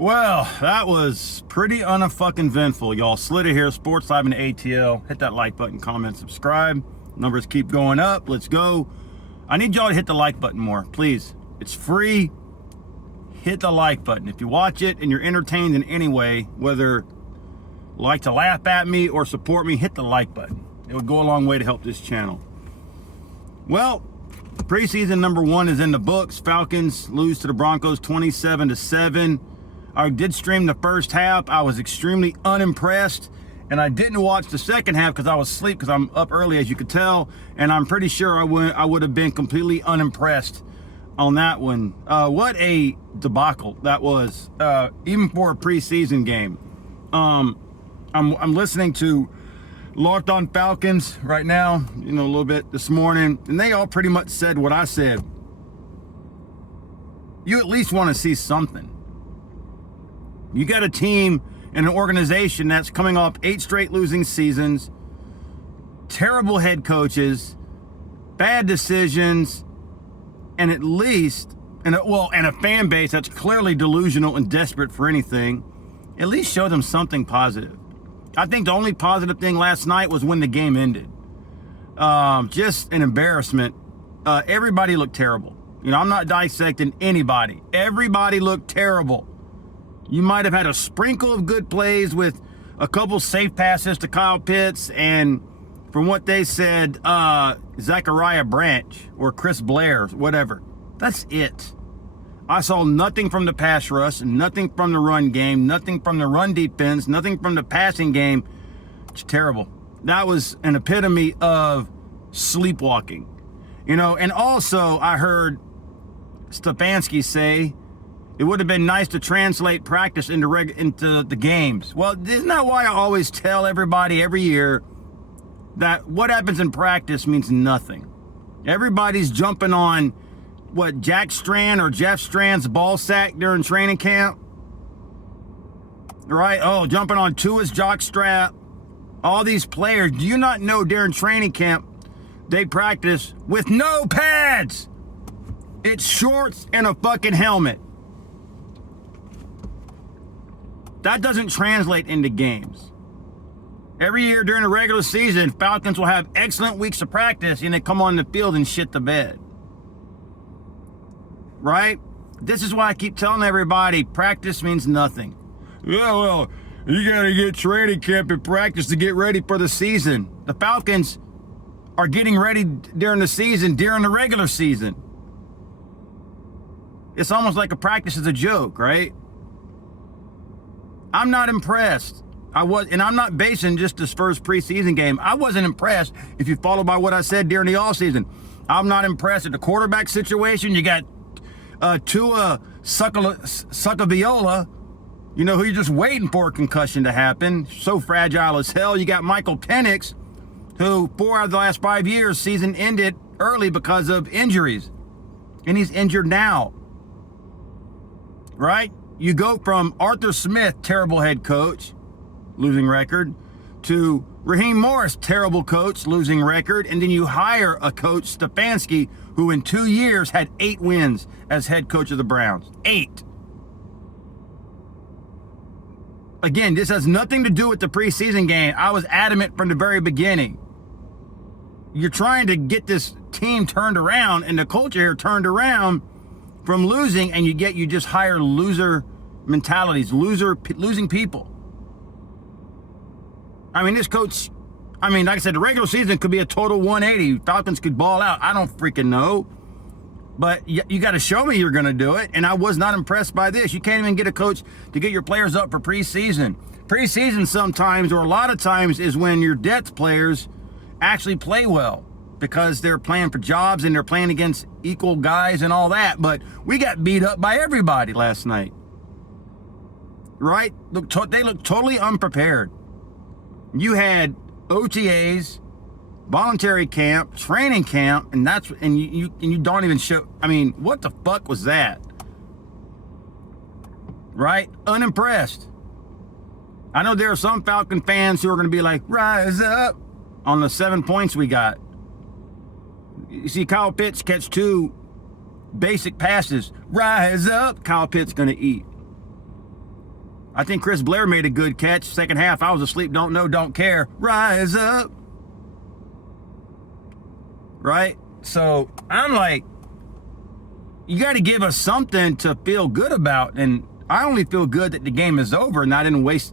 Well, that was pretty unfucking-ventful, y'all. SLITA here, Sports Live and ATL. Hit that like button, comment, subscribe. Numbers keep going up. Let's go. I need y'all to hit the like button more, please. It's free. Hit the like button. If you watch it and you're entertained in any way, whether like to laugh at me or support me, hit the like button. It would go a long way to help this channel. Well, preseason number 1 is in the books. Falcons lose to the Broncos 27-7. I did stream the first half. I was extremely unimpressed, and I didn't watch the second half because I was asleep because I'm up early, as you could tell, and I'm pretty sure I would have been completely unimpressed on that one. What a debacle that was, even for a preseason game. I'm listening to Locked On Falcons right now, a little bit this morning, and they all pretty much said what I said. You at least want to see something. You got a team and an organization that's coming off 8 straight losing seasons, terrible head coaches, bad decisions, and at least, and a fan base that's clearly delusional and desperate for anything. At least show them something positive. I think the only positive thing last night was when the game ended. Just an embarrassment. Everybody looked terrible. I'm not dissecting anybody. Everybody looked terrible. You might have had a sprinkle of good plays with a couple safe passes to Kyle Pitts and, from what they said, Zachariah Branch or Chris Blair, whatever. That's it. I saw nothing from the pass rush, nothing from the run game, nothing from the run defense, nothing from the passing game. It's terrible. That was an epitome of sleepwalking. And also I heard Stefanski say it would have been nice to translate practice into the games. Well, isn't that why I always tell everybody every year that what happens in practice means nothing? Everybody's jumping on what Jack Strand or Jeff Strand's ball sack during training camp, right? Oh, jumping on Tua's jockstrap. All these players, do you not know during training camp they practice with no pads? It's shorts and a fucking helmet. That doesn't translate into games. Every year during the regular season, Falcons will have excellent weeks of practice and they come on the field and shit the bed. Right? This is why I keep telling everybody practice means nothing. Yeah, well, you gotta get training camp and practice to get ready for the season. The Falcons are getting ready during the season, during the regular season. It's almost like a practice is a joke, right? I'm not impressed. And I'm not basing just this first preseason game. I wasn't impressed if you follow by what I said during the offseason. I'm not impressed at the quarterback situation. You got Tua Sucaviola, who you're just waiting for a concussion to happen. So fragile as hell. You got Michael Penix, who 4 out of the last 5 years, season ended early because of injuries. And he's injured now. Right? You go from Arthur Smith, terrible head coach, losing record, to Raheem Morris, terrible coach, losing record, and then you hire a coach, Stefanski, who in 2 years had 8 wins as head coach of the Browns. 8. Again, this has nothing to do with the preseason game. I was adamant from the very beginning. You're trying to get this team turned around and the culture here turned around from losing, and you just hire loser mentalities, losing people. I mean, this coach, like I said, the regular season could be a total 180. Falcons could ball out. I don't freaking know. But you got to show me you're going to do it. And I was not impressed by this. You can't even get a coach to get your players up for preseason. Preseason sometimes, or a lot of times, is when your depth players actually play well because they're playing for jobs and they're playing against equal guys and all that. But we got beat up by everybody last night. Right? They looked totally unprepared. You had OTAs, voluntary camp, training camp, and you don't even show. What the fuck was that? Right? Unimpressed. I know there are some Falcon fans who are going to be like, rise up on the 7 points we got. You see Kyle Pitts catch 2 basic passes. Rise up. Kyle Pitts going to eat. I think Chris Blair made a good catch. Second half, I was asleep, don't know, don't care. Rise up. Right? So I'm like, you got to give us something to feel good about. And I only feel good that the game is over and I didn't waste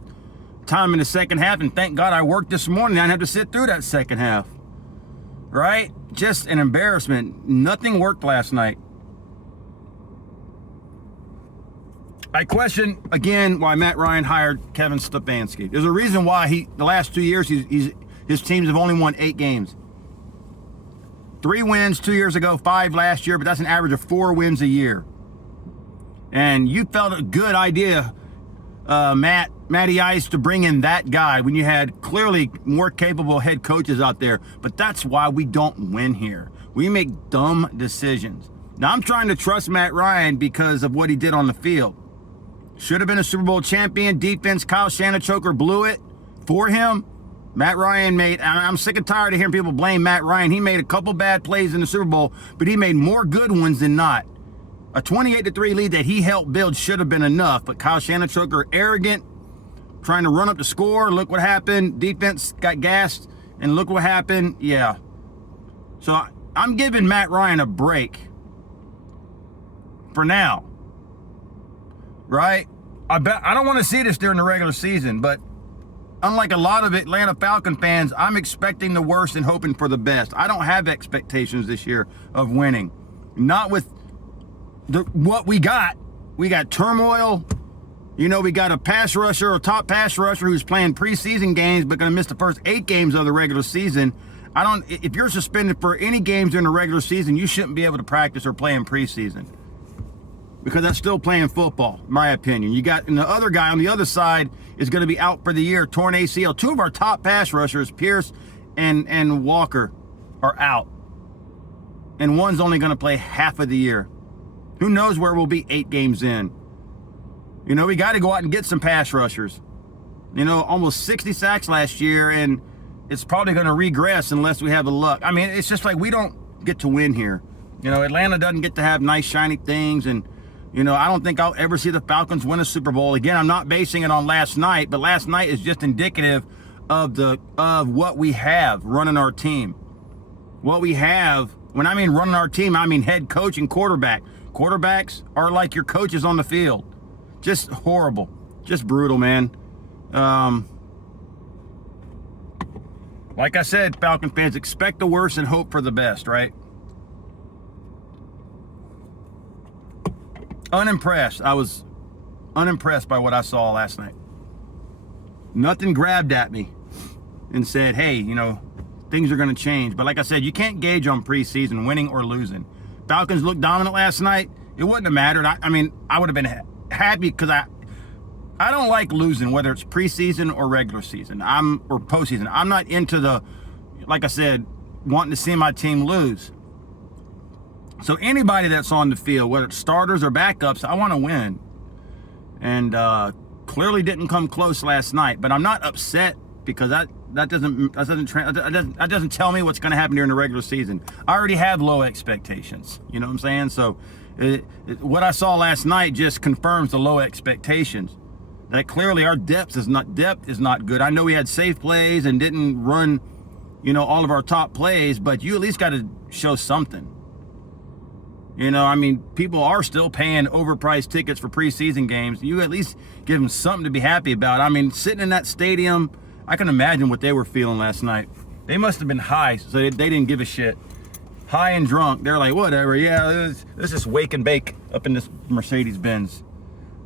time in the second half. And thank God I worked this morning. I didn't have to sit through that second half. Right? Just an embarrassment. Nothing worked last night. I question again why Matt Ryan hired Kevin Stefanski. There's a reason why the last 2 years his teams have only won 8 games. 3 wins 2 years ago, 5 last year, but that's an average of 4 wins a year. And you felt a good idea, Matty Ice, to bring in that guy when you had clearly more capable head coaches out there. But that's why we don't win here. We make dumb decisions. Now I'm trying to trust Matt Ryan because of what he did on the field. Should have been a Super Bowl champion. Defense, Kyle Shanachoker blew it for him. Matt Ryan I'm sick and tired of hearing people blame Matt Ryan. He made a couple bad plays in the Super Bowl, but he made more good ones than not. A 28-3 lead that he helped build should have been enough, but Kyle Shanachoker, arrogant, trying to run up the score. Look what happened. Defense got gassed, and look what happened. Yeah. So I'm giving Matt Ryan a break for now. Right? I don't want to see this during the regular season, but unlike a lot of Atlanta Falcon fans, I'm expecting the worst and hoping for the best. I don't have expectations this year of winning. Not with what we got. We got turmoil. You know, we got a pass rusher, a top pass rusher who's playing preseason games but going to miss the first 8 games of the regular season. If you're suspended for any games during the regular season, you shouldn't be able to practice or play in preseason. Because that's still playing football, in my opinion. And the other guy on the other side is going to be out for the year, torn ACL. 2 of our top pass rushers, Pierce and Walker, are out. And one's only going to play half of the year. Who knows where we'll be 8 games in. You know, we got to go out and get some pass rushers. You know, almost 60 sacks last year, and it's probably going to regress unless we have the luck. I mean, it's just like we don't get to win here. You know, Atlanta doesn't get to have nice, shiny things, and you know, I don't think I'll ever see the Falcons win a Super Bowl. Again, I'm not basing it on last night, but last night is just indicative of what we have running our team. What we have, when I mean running our team, I mean head coach and quarterback. Quarterbacks are like your coaches on the field. Just horrible. Just brutal, man. Like I said, Falcon fans, expect the worst and hope for the best, right? Unimpressed. I was unimpressed by what I saw last night. Nothing grabbed at me and said, hey, you know, things are going to change. But like I said, you can't gauge on preseason, winning or losing. Falcons looked dominant last night. It wouldn't have mattered. I mean, I would have been happy because I don't like losing, whether it's preseason or regular season. Or postseason. I'm not into like I said, wanting to see my team lose. So anybody that's on the field, whether it's starters or backups, I want to win. And clearly didn't come close last night. But I'm not upset because that doesn't tell me what's going to happen during the regular season. I already have low expectations. You know what I'm saying? So what I saw last night just confirms the low expectations. That clearly our depth is not good. I know we had safe plays and didn't run, you know, all of our top plays, but you at least got to show something. You know, I mean, people are still paying overpriced tickets for preseason games. You at least give them something to be happy about. I mean, sitting in that stadium, I can imagine what they were feeling last night. They must have been high, so they didn't give a shit. High and drunk. They're like, whatever, yeah, let's just wake and bake up in this Mercedes-Benz.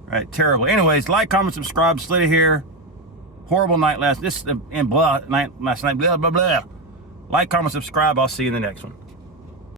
Right, terrible. Anyways, like, comment, subscribe. SLITA here. Horrible night last night, blah, blah, blah. Like, comment, subscribe. I'll see you in the next one.